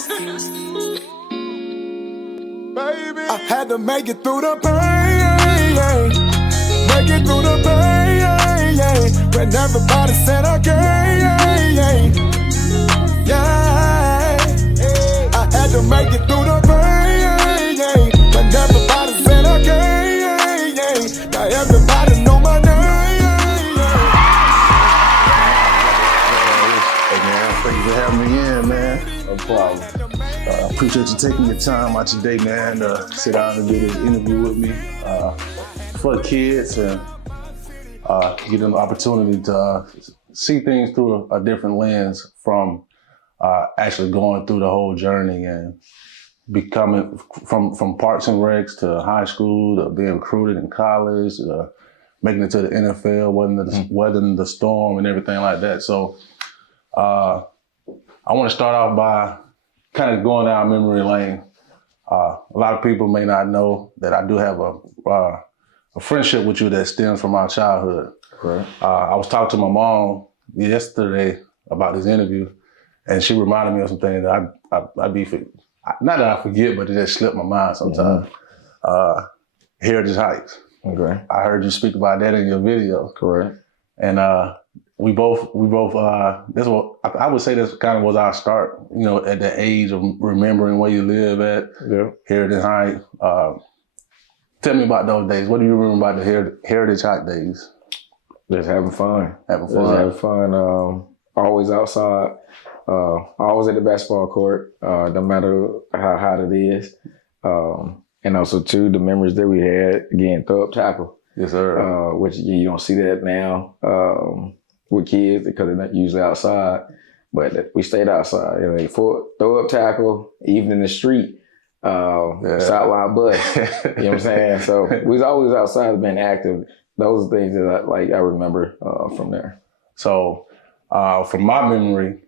Baby, I had to make it through the pain, make it through the pain, when everybody said I can't, yeah. I had to make it through the pain, when everybody said I can't, now everybody know my name. Hey man, thank you for having me in, man. No problem. Appreciate you taking your time out your day, man, to sit down and do this interview with me. For the kids and give them the opportunity to see things through a different lens from actually going through the whole journey and becoming from Parks and Recs to high school to being recruited in college, making it to the NFL, weathering the storm and everything like that. So I want to start off by kind of going down memory lane. A lot of people may not know that I do have a friendship with you that stems from our childhood. Right. I was talking to my mom yesterday about this interview, and she reminded me of something that I'd be, not that I forget, but it just slipped my mind sometimes. Heritage Heights. Okay. I heard you speak about that in your video. Correct. And we both. This was, I would say, this kind of was our start. You know, at the age of remembering where you live at. Yeah. Heritage Heights. Tell me about those days. What do you remember about the Heritage Heights days? Just having fun. Having fun. Just having fun. Always outside. Always at the basketball court. No matter how hot it is. And also too, the memories that we had. Again, throw up tackle. Yes, sir. Which you don't see that now with kids because they're not usually outside. But we stayed outside. You know, throw up tackle, even in the street. Sideline bus. You know what I'm saying? So we was always outside being active. Those are things that I remember from there. So from my memory,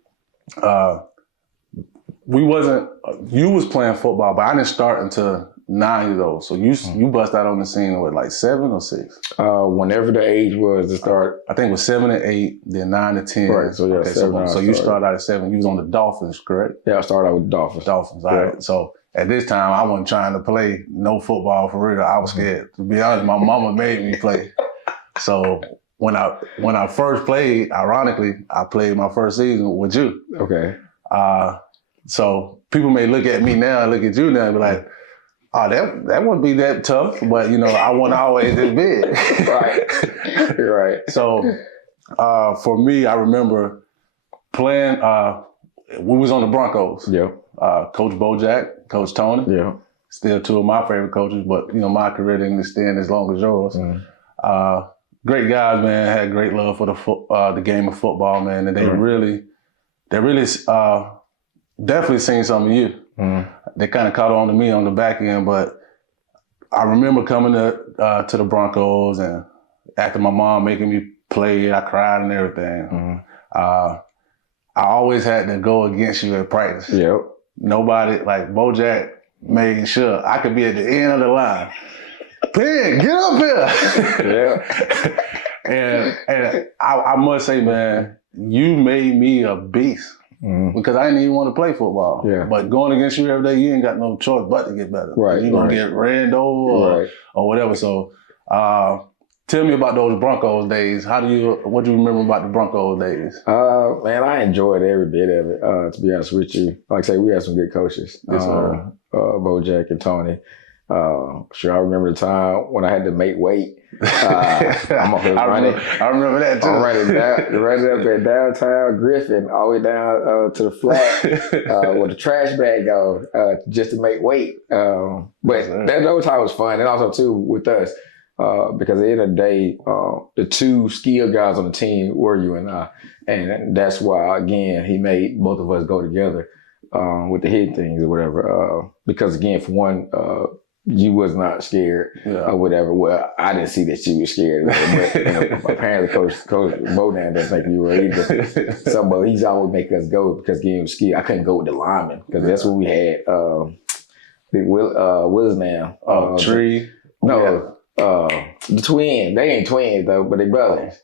you was playing football, but I didn't start until 9 years old. So you bust out on the scene with like 7 or 6? Whenever the age was to start. I think it was 7 to 8, then 9 to 10. Right, so yeah, okay, 7. So you started out at 7. You was on the Dolphins, correct? Yeah, I started out with the Dolphins. Dolphins, all right. So at this time, I wasn't trying to play no football for real. I was scared. To be honest, my mama made me play. So when I first played, ironically, I played my first season with you. Okay. So people may look at me now, look at you now, and be like, "Oh, that wouldn't be that tough." But you know, I wasn't always this big. Right. Right. So for me, I remember playing. We was on the Broncos. Yeah. Coach Bojack, Coach Tony. Yeah. Still 2 of my favorite coaches, but you know, my career didn't extend as long as yours. Great guys, man. Had great love for the game of football, man. And they really definitely seen some of you. They kind of caught on to me on the back end, but I remember coming to the Broncos, and after my mom making me play, I cried and everything. I always had to go against you at practice. Yep. Nobody, like Bojack made sure I could be at the end of the line. Penn, get up here. Yeah. and I must say, man, you made me a beast. Because I didn't even want to play football. Yeah. But going against you every day, you ain't got no choice but to get better. Right. You're going to get ran over or whatever. So tell me about those Broncos days. What do you remember about the Broncos days? Man, I enjoyed every bit of it, to be honest with you. Like I say, we had some good coaches. Yes, Bojack and Tony. Sure, I remember the time when I had to make weight. I'm up here running. I remember that too. I'm running up at downtown Griffin, all the way down to the flat where the trash bag goes, just to make weight. But that time was fun, and also too with us, because at the end of the day, the 2 skilled guys on the team were you and I, and that's why again he made both of us go together with the hit things or whatever. Because again, for one. You was not scared or whatever. Well, I didn't see that you were scared. But you know, apparently Coach Bodan doesn't think you were either. So, but he's always make us go because game was scared. I couldn't go with the linemen because that's what we had. Willis now. Tree. No, the twins. They ain't twins though, but they brothers.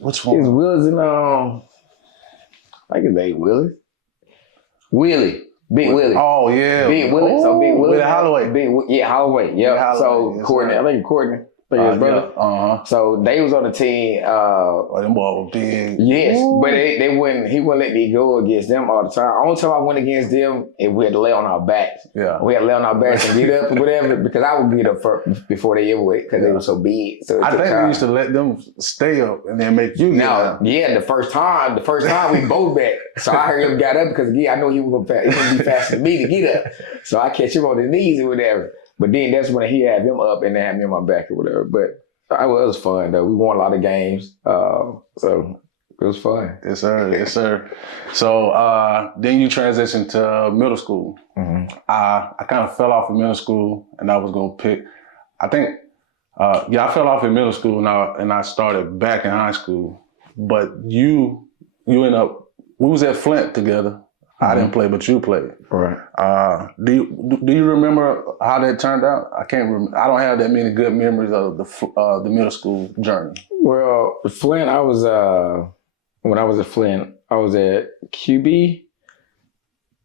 Which one? It's Willis and I think his name Willis. Willie. Big Willie. Oh, yeah. Big Willie. So Big Willie. Willie Holloway. Holloway. Yeah. So yes, Courtney. sir. I think Courtney. His brother. Yeah. So they was on the team. Them boys were big. Yes, Ooh. but he wouldn't let me go against them all the time. Only time I went against them, if we had to lay on our backs. Yeah. We had to lay on our backs and get up or whatever, because I would get up before they ever would, because they were so big. So I think we used to let them stay up and then make you get up. Yeah, the first time we both back. So I heard him got up because I know he was gonna be faster than me to get up. So I catch him on his knees or whatever. But then that's when he had them up and they had me on my back or whatever. But it was fun though. We won a lot of games. So it was fun. Yes, sir. Yes, sir. So then you transitioned to middle school. Mm-hmm. I kind of fell off in middle school, and I was gonna pick. I think, I fell off in middle school, and I started back in high school. But you ended up. We was at Flint together. Mm-hmm. I didn't play, but you played. Right. Do you remember how that turned out? I can't remember. I don't have that many good memories of the middle school journey. Well, Flint, I was when I was at Flint, I was at QB.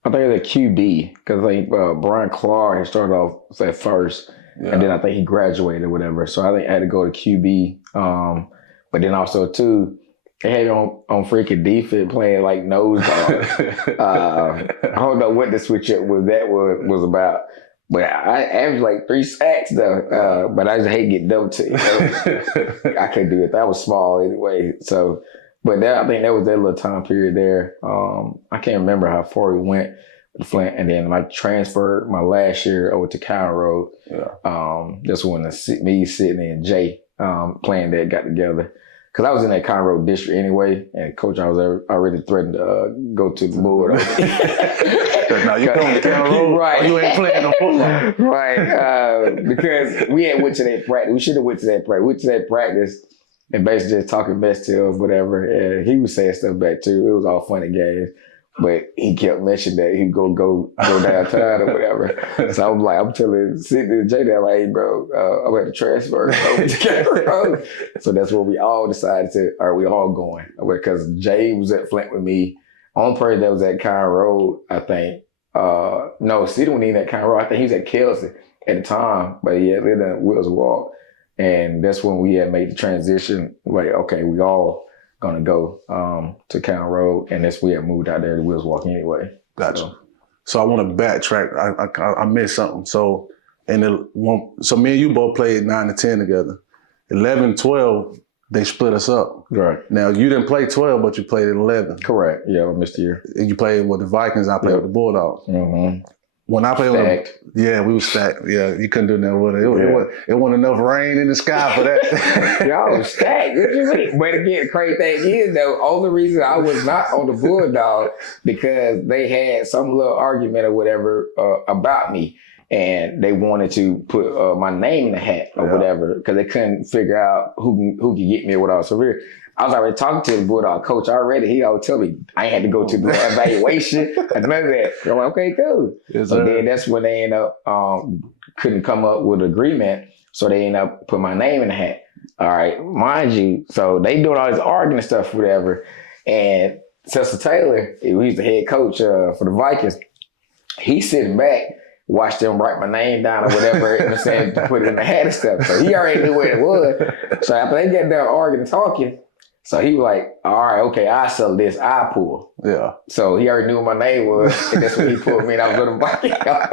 I think it was at QD because I think Brian Clark had started off at first, and then I think he graduated or whatever. So I think I had to go to QB. But then also too, they had on freaking defense playing like nose guard. I don't know what the switch up was about. But I averaged like 3 sacks though. But I just hate getting double teamed. I couldn't do it. I was small anyway. So, but I think that was that little time period there. I can't remember how far we went with Flint, and then I transferred my last year over to Cowan Road. Yeah. That's when me, Sydney, and Jay playing that got together. Because I was in that Cowan Road district anyway, and coach, I was already threatened to go to the board. Now you come to Cowan Road, right? You ain't playing no football, right? Because we had went to that practice. We should have went to that practice. We went to that practice and basically just talking mess to us, whatever. And he was saying stuff back too. It was all funny games. But he kept mentioning that he'd go downtown or whatever. So I'm telling Sidney and Jay that, like, hey, bro, I'm at the transfer over to Cowan Road. So that's where we all decided are we all going? Because Jay was at Flint with me. Only person that was at Cowan Road, I think. No, Sidney wasn't even at Cowan Road. I think he was at Kelsey at the time, but he had lived in Wills Walk. And that's when we had made the transition. Like, okay, we all gonna go to Cowan Road, and that's we had moved out there to Wills Walk anyway. Gotcha. So I want to backtrack. I missed something. So me and you both played 9 to 10 together. 11, 12, they split us up. Right. Now you didn't play 12, but you played at 11. Correct. Yeah, I missed a year. And you played with the Vikings. I played with the Bulldogs. Mm-hmm. When I played with them, we were stacked. Yeah, you couldn't do nothing with it. It wasn't enough rain in the sky for that. Y'all was stacked. But again, the crazy thing is, though, only reason I was not on the Bulldog because they had some little argument or whatever about me. And they wanted to put my name in the hat or whatever because they couldn't figure out who could get me or whatever. So I was already talking to the Bulldog coach already. He always tell me I ain't had to go to the evaluation and none of that. I'm like, okay, cool. Yes, so then that's when they end up couldn't come up with an agreement. So they end up putting my name in the hat. All right, mind you. So they doing all this arguing and stuff, whatever. And Cecil Taylor, he's the head coach for the Vikings. He's sitting back, watched them write my name down or whatever, and saying to put it in the hat and stuff. So he already knew what it was. So after they get done arguing and talking, so he was like, all right, okay, I sell this, I pull. Yeah. So he already knew what my name was, and that's when he pulled me, and I was on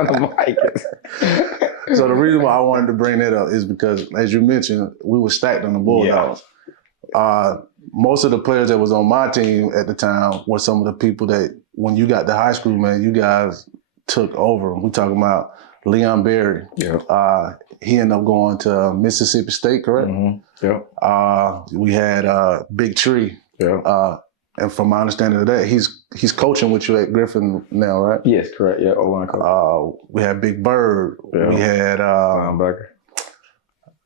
the Vikings. So the reason why I wanted to bring that up is because, as you mentioned, we were stacked on the Bulldogs. Yeah. Most of the players that was on my team at the time were some of the people that, when you got to high school, man, you guys took over. We talking about Leon Berry. Yeah. He ended up going to Mississippi State, correct? Mm-hmm. Yeah. We had Big Tree. Yeah. And from my understanding of that, he's coaching with you at Griffin now, right? Yes, correct. Yeah, O-line coach. We had Big Bird. Yeah. We had linebacker.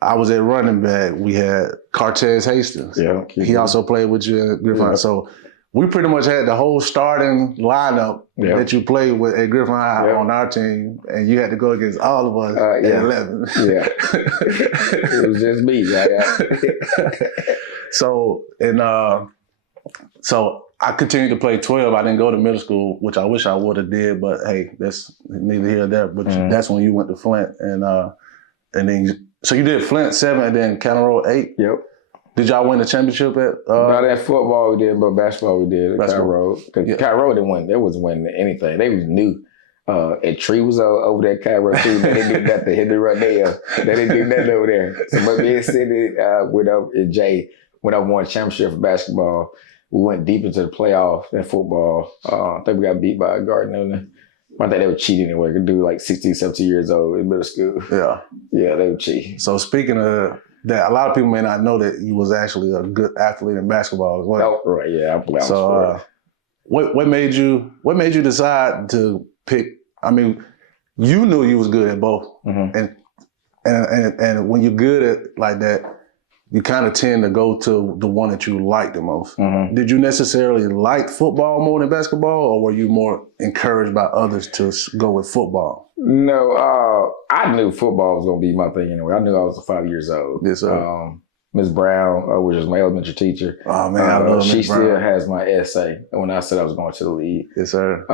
I was at running back. We had Cortez Hastings. Yeah. He also played with you at Griffin. Yeah. So we pretty much had the whole starting lineup that you played with at Griffin High on our team, and you had to go against all of us at 11. Yeah. It was just me. So, and So I continued to play 12. I didn't go to middle school, which I wish I would have did, but hey, that's neither here nor there. But that's when you went to Flint, and then so you did Flint 7 and then County Road 8. Yep. Did y'all win the championship at? Not that football we did, but basketball we did at County Road. Because County Road didn't win. They wasn't winning anything. They was new. And Tree was over there at County Road too. They didn't do nothing. Hit the run there. They didn't do nothing over there. So but me and Cindy went up, and Jay went up and won a championship for basketball. We went deep into the playoff in football. I think we got beat by Gardner. I think they were cheating anyway. Could do like 16, 17 years old in middle school. Yeah. Yeah, they were cheating. So speaking of that, a lot of people may not know that you was actually a good athlete in basketball as well. Oh, right, yeah. I played so what made you decide to pick? I mean, you knew you was good at both. And when you're good at like that, you kind of tend to go to the one that you like the most. Did you necessarily like football more than basketball, or were you more encouraged by others to go with football? No, I knew football was going to be my thing anyway. I knew I was 5 years old. Yes, sir. Ms. Brown, which was my elementary teacher. Oh, man, I love she Ms. Brown. still has my essay when I said I was going to the league. Yes, sir.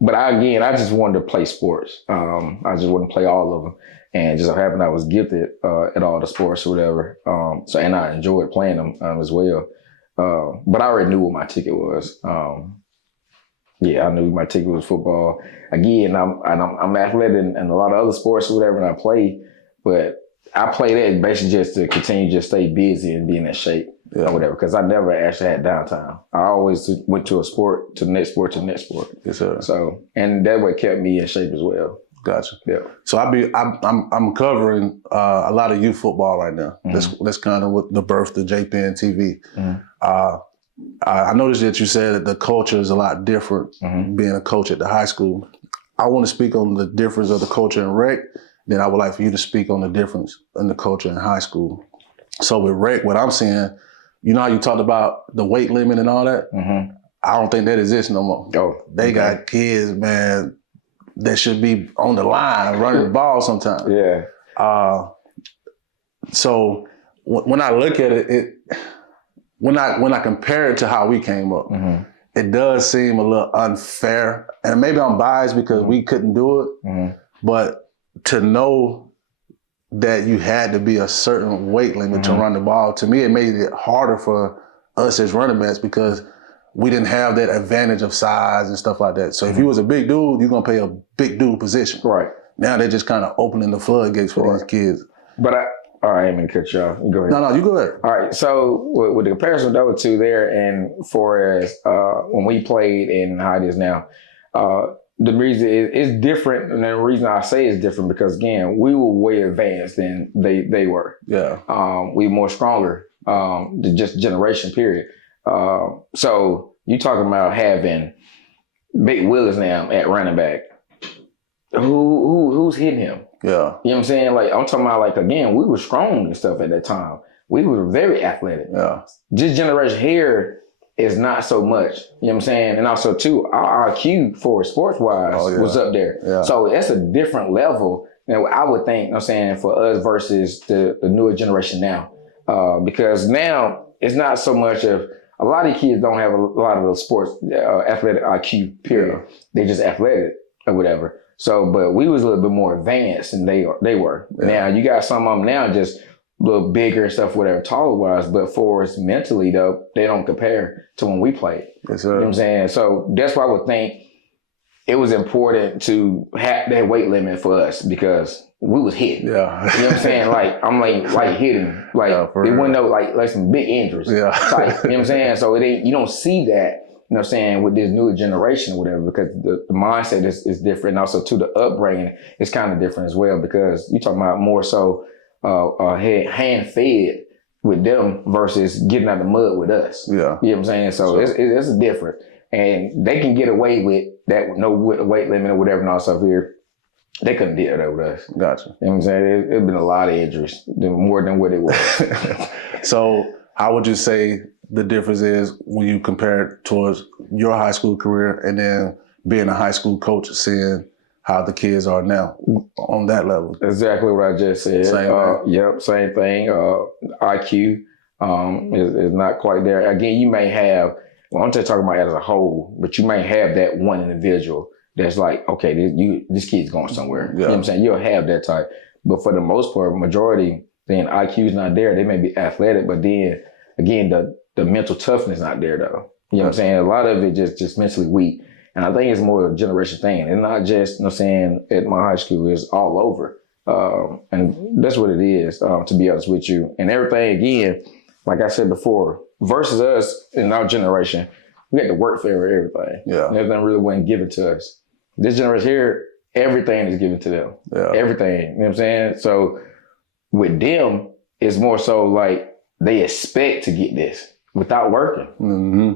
But I just wanted to play sports. I just wanted to play all of them. And just so happened I was gifted at all the sports or whatever. And I enjoyed playing them as well. But I already knew what my ticket was. I knew my ticket was football. Again, I'm athletic in a lot of other sports or whatever, and I play. But I play that basically just to continue to stay busy and be in that shape or whatever, because I never actually had downtime. I always went to a sport, to the next sport, to the next sport. Yes, sir. So, and that way kept me in shape as well. Gotcha. Yeah. So I'm covering a lot of youth football right now. That's kind of what the birth of JPN TV. I noticed that you said that the culture is a lot different being a coach at the high school. I want to speak on the difference of the culture in rec. Then I would like for you to speak on the difference in the culture in high school. So with rec, what I'm seeing, you know how you talked about the weight limit and all that? I don't think that exists no more. Oh, they got kids, man, that should be on the line running the ball sometimes. Yeah. So when I look at it, when I compare it to how we came up, it does seem a little unfair. And maybe I'm biased because we couldn't do it, but to know that you had to be a certain weight limit to run the ball, to me, it made it harder for us as running backs because we didn't have that advantage of size and stuff like that. So if you was a big dude, you're going to play a big dude position. Right. Now they're just kind of opening the floodgates for these kids. But all right, I'm going to cut you off. You go ahead. No, you go ahead. All right. So with the comparison of those two there, and for as when we played and how it is now, the reason is different. And the reason I say it's different because, again, we were way advanced than they were. Yeah. We were more stronger, just generation period. So you talking about having Big Willis now at running back. Who's hitting him? Yeah. You know what I'm saying? Like, I'm talking about, like, again, we were strong and stuff at that time. We were very athletic. Yeah. This generation here is not so much. You know what I'm saying? And also, too, our IQ for sports-wise was up there. Yeah. So that's a different level than I would think, you know what I'm saying, for us versus the newer generation now. Because now it's not so much of, a lot of kids don't have a lot of the sports athletic IQ, period. Yeah. They just athletic or whatever. So, but we was a little bit more advanced than they were. Yeah. Now, you got some of them now just a little bigger and stuff, whatever, taller-wise, but for us mentally, though, they don't compare to when we played. Yes, sir. You know what I'm saying? So that's why I would think it was important to have that weight limit for us because we was hitting. Yeah. You know what I'm saying? Like, I'm like hitting. Like, it wasn't no, like some big injuries. Yeah. Type, you know what I'm saying? So you don't see that. You know what I'm saying, with this newer generation or whatever, because the mindset is different. And also, too, the upbringing is kind of different as well, because you're talking about more so hand-fed with them versus getting out the mud with us. Yeah. You know what I'm saying? So it's different. And they can get away with that with no weight limit or whatever and all stuff here. They couldn't do that with us. Gotcha. You know what I'm saying? It's been a lot of injuries, more than what it was. So how would you say the difference is when you compare it towards your high school career and then being a high school coach, seeing how the kids are now on that level? Exactly what I just said. Same thing. Yep, same thing. IQ, is not quite there. Again, you may have, well, I'm just talking about as a whole, but you may have that one individual that's like, okay, this kid's going somewhere. You know what I'm saying? You'll have that type. But for the most part, majority, then IQ's not there. They may be athletic, but then again, the mental toughness not there though. You know what I'm saying? A lot of it just mentally weak. And I think it's more a generation thing. And not just, you know what I'm saying, at my high school, it's all over. And that's what it is, to be honest with you. And everything, again, like I said before, versus us in our generation, we had to work for everything. Yeah. And everything really wasn't given to us. This generation here, everything is given to them. Yeah. Everything. You know what I'm saying? So with them, it's more so like they expect to get this without working. Mm-hmm.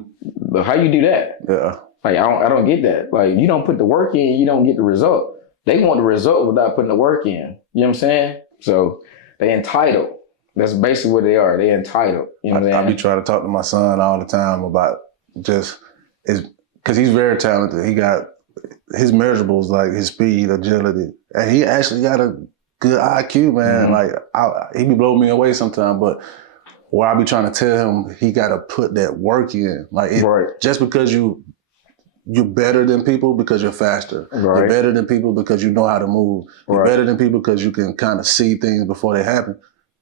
But how you do that? Yeah. Like, I don't get that. Like, you don't put the work in, you don't get the result. They want the result without putting the work in. You know what I'm saying? So they entitled. That's basically what they are. They entitled. You know what I'm saying? I be trying to talk to my son all the time about just because he's very talented. He got his measurables like his speed, agility, and he actually got a good IQ, man. Like he be blowing me away sometimes, but what I be trying to tell him, he got to put that work in. Like just because you're better than people because you're faster. You're better than people because you know how to move. You're better than people because you can kind of see things before they happen.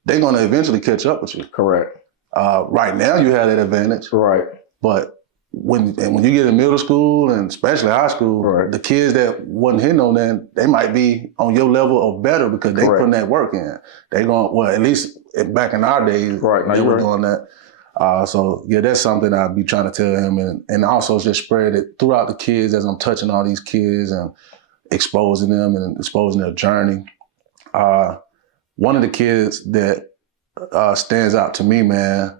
They're going to eventually catch up with you. Correct. Right now you have that advantage. Right. But when you get in middle school and especially high school, the kids that wasn't hitting on that, they might be on your level or better because they putting that work in. They going, well, at least back in our days, they were doing that. So yeah, that's something I'll be trying to tell him, and also just spread it throughout the kids as I'm touching all these kids and exposing them and exposing their journey. One of the kids that stands out to me, man,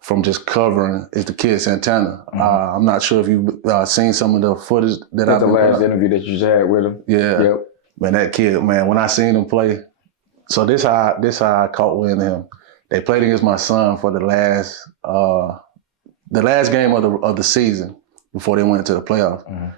from just covering is the kid Santana. I'm not sure if you've seen some of the footage that I've the last interview that you had with him. Yeah. Yep. Man, that kid, man, when I seen him play, so this how I caught wind of him. They played against my son for the last game of the season before they went into the playoffs.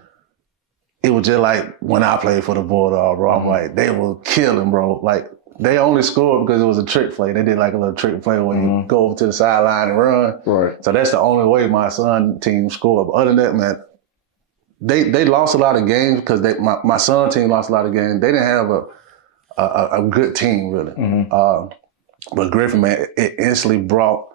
It was just like when I played for the Bulldogs, bro. I'm like, they were killing, bro. Like, they only scored because it was a trick play. They did like a little trick play where you go over to the sideline and run. Right. So that's the only way my son team scored. But other than that, man, they lost a lot of games because my son team lost a lot of games. They didn't have a good team really. But Griffin, man, it instantly brought.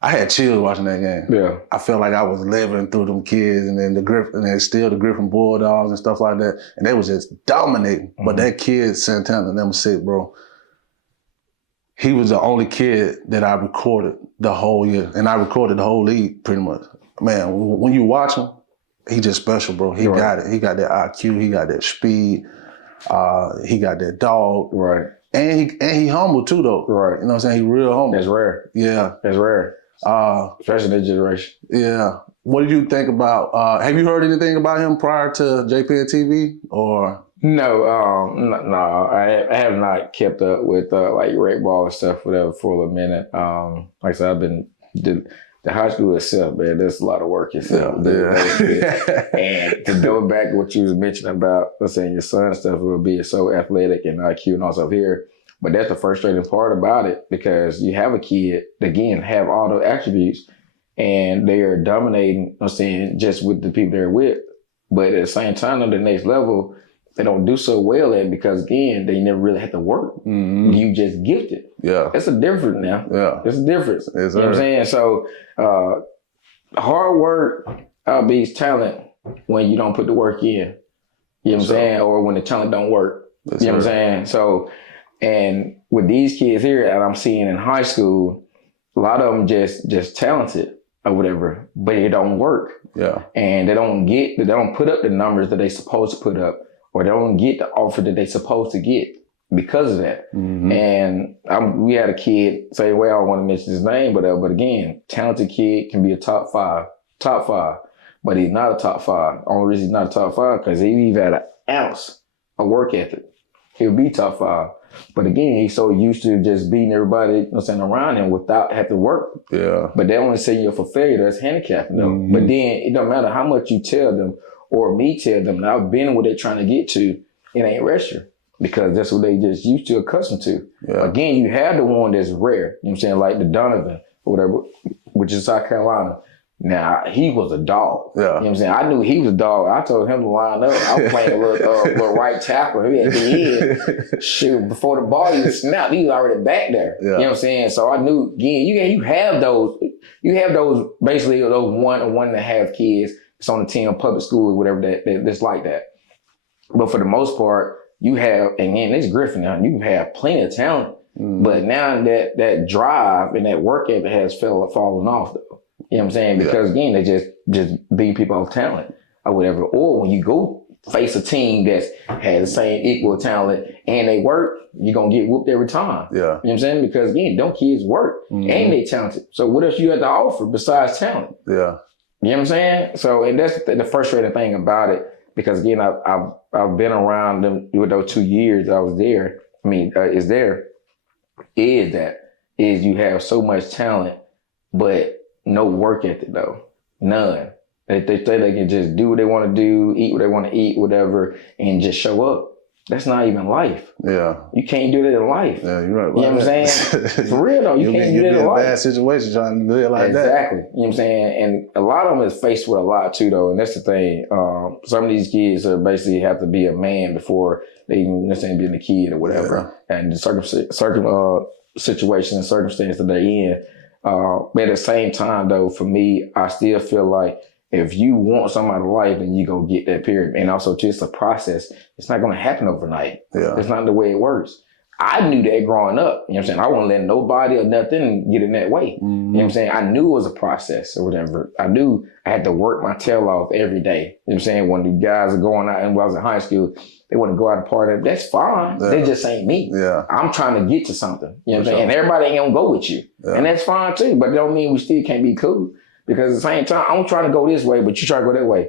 I had chills watching that game. Yeah. I felt like I was living through them kids, and then the Griffin Bulldogs and stuff like that, and they was just dominating. But that kid Santana, number 6, bro. He was the only kid that I recorded the whole year, and I recorded the whole league pretty much. Man, when you watch him, he just special, bro. He got it. He got that IQ. He got that speed. He got that dog. Right. And he humble too, though. Right. You know what I'm saying? He real humble. That's rare. Yeah. That's rare. Especially in this generation. Yeah. What did you think about, have you heard anything about him prior to JPN TV or? No, I have not kept up with like rec ball and stuff, whatever, for a little minute. Like I said, I've been, the high school itself, man, there's a lot of work itself. Yeah. And to go back to what you was mentioning about, let's say your son and stuff will be so athletic and IQ and all stuff here. But that's the frustrating part about it, because you have a kid, again, have all the attributes and they are dominating, I'm saying, just with the people they're with. But at the same time, on the next level, they don't do so well at it because, again, they never really had to work. You just gifted. Yeah. It's a difference now. Yeah. It's a difference. You know what I'm saying? So hard work outbeats talent when you don't put the work in. You know what I'm saying? Or when the talent don't work. You know what I'm saying? So, and with these kids here that I'm seeing in high school, a lot of them just talented or whatever, but it don't work. Yeah. And they don't put up the numbers that they supposed to put up, or they don't get the offer that they supposed to get because of that. And we had a kid, say, well, I don't want to mention his name, but again, talented kid, can be a top five, but he's not a top 5. Only reason he's not a top 5 because he even had an ounce of work ethic. He'll be top 5. But again, he's so used to just beating everybody, you know what I'm saying, around him without having to work. Yeah. But they only say you're for failure, that's handicapping them. But then it don't matter how much you tell them or me tell them, and I've been where they're trying to get to, it ain't register. Because that's what they just used to, accustomed to. Yeah. Again, you have the one that's rare, you know what I'm saying, like the Donovan, or whatever, which is South Carolina. Now, he was a dog. Yeah. You know what I'm saying? I knew he was a dog. I told him to line up. I was playing a little right tackle. He at the end. Shoot, before the ball even snapped, he was already back there. Yeah. You know what I'm saying? So I knew, again, you have those basically those 1 or 1.5 kids that's on the team, public school or whatever that's like that. But for the most part, you have, and again, it's Griffin now, you have plenty of talent. But now that drive and that work ethic has fallen off though. You know what I'm saying? Because again, they just beat people off talent or whatever. Or when you go face a team that has the same equal talent and they work, you're going to get whooped every time. Yeah. You know what I'm saying? Because again, them kids work and they talented. So what else you have to offer besides talent? Yeah. You know what I'm saying? So, and that's the frustrating thing about it. Because again, I've been around them with those 2 years that I was there. Is you have so much talent, but no work ethic though. None. They think they can just do what they want to do, eat what they want to eat, whatever, and just show up. That's not even life. Yeah. You can't do that in life. Yeah, you're right. You know what I'm saying? For real though, you can't do that in life. You'll be in a bad situation trying to do it like that. Exactly. You know what I'm saying? And a lot of them is faced with a lot too though, and that's the thing. Some of these kids are basically have to be a man before they even necessarily being a kid or whatever. Yeah. And the situation and circumstance that they're in. But at the same time though, for me, I still feel like if you want somebody's life, then you go get that period. And also too, it's a process. It's not going to happen overnight. Yeah. It's not the way it works. I knew that growing up. You know what I'm saying? I wouldn't let nobody or nothing get in that way. You know what I'm saying? I knew it was a process or whatever. I knew I had to work my tail off every day. You know what I'm saying? When the guys are going out, and when I was in high school, they want to go out and party. That's fine. Yeah. They just ain't me. Yeah. I'm trying to get to something. You know what I'm saying? And everybody ain't going to go with you. Yeah. And that's fine too. But it don't mean we still can't be cool. Because at the same time, I'm trying to go this way, but you try to go that way.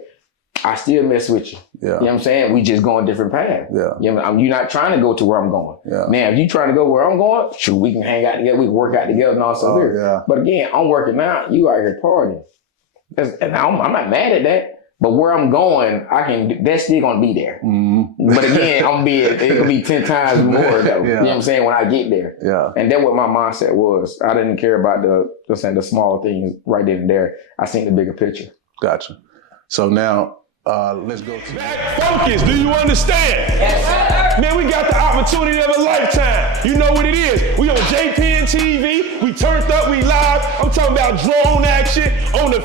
I still mess with you. Yeah. You know what I'm saying? We just going different paths. Yeah. You know, you're not trying to go to where I'm going. Yeah. Now, if you trying to go where I'm going, shoot, we can hang out together, we can work out together and all stuff here. Yeah. But again, I'm working out, you out here partying. And I'm not mad at that. But where I'm going, that's still gonna be there. But again, it could be 10 times more though. Yeah. You know what I'm saying? When I get there. Yeah. And that's what my mindset was. I didn't care about the small things right then and there. I seen the bigger picture. Gotcha. So now let's go to back focus. Do you understand? Yes, sir. Man, we got the opportunity of a lifetime. You know what it is. We on JPN TV. We turned up. We live. I'm talking about drone action on the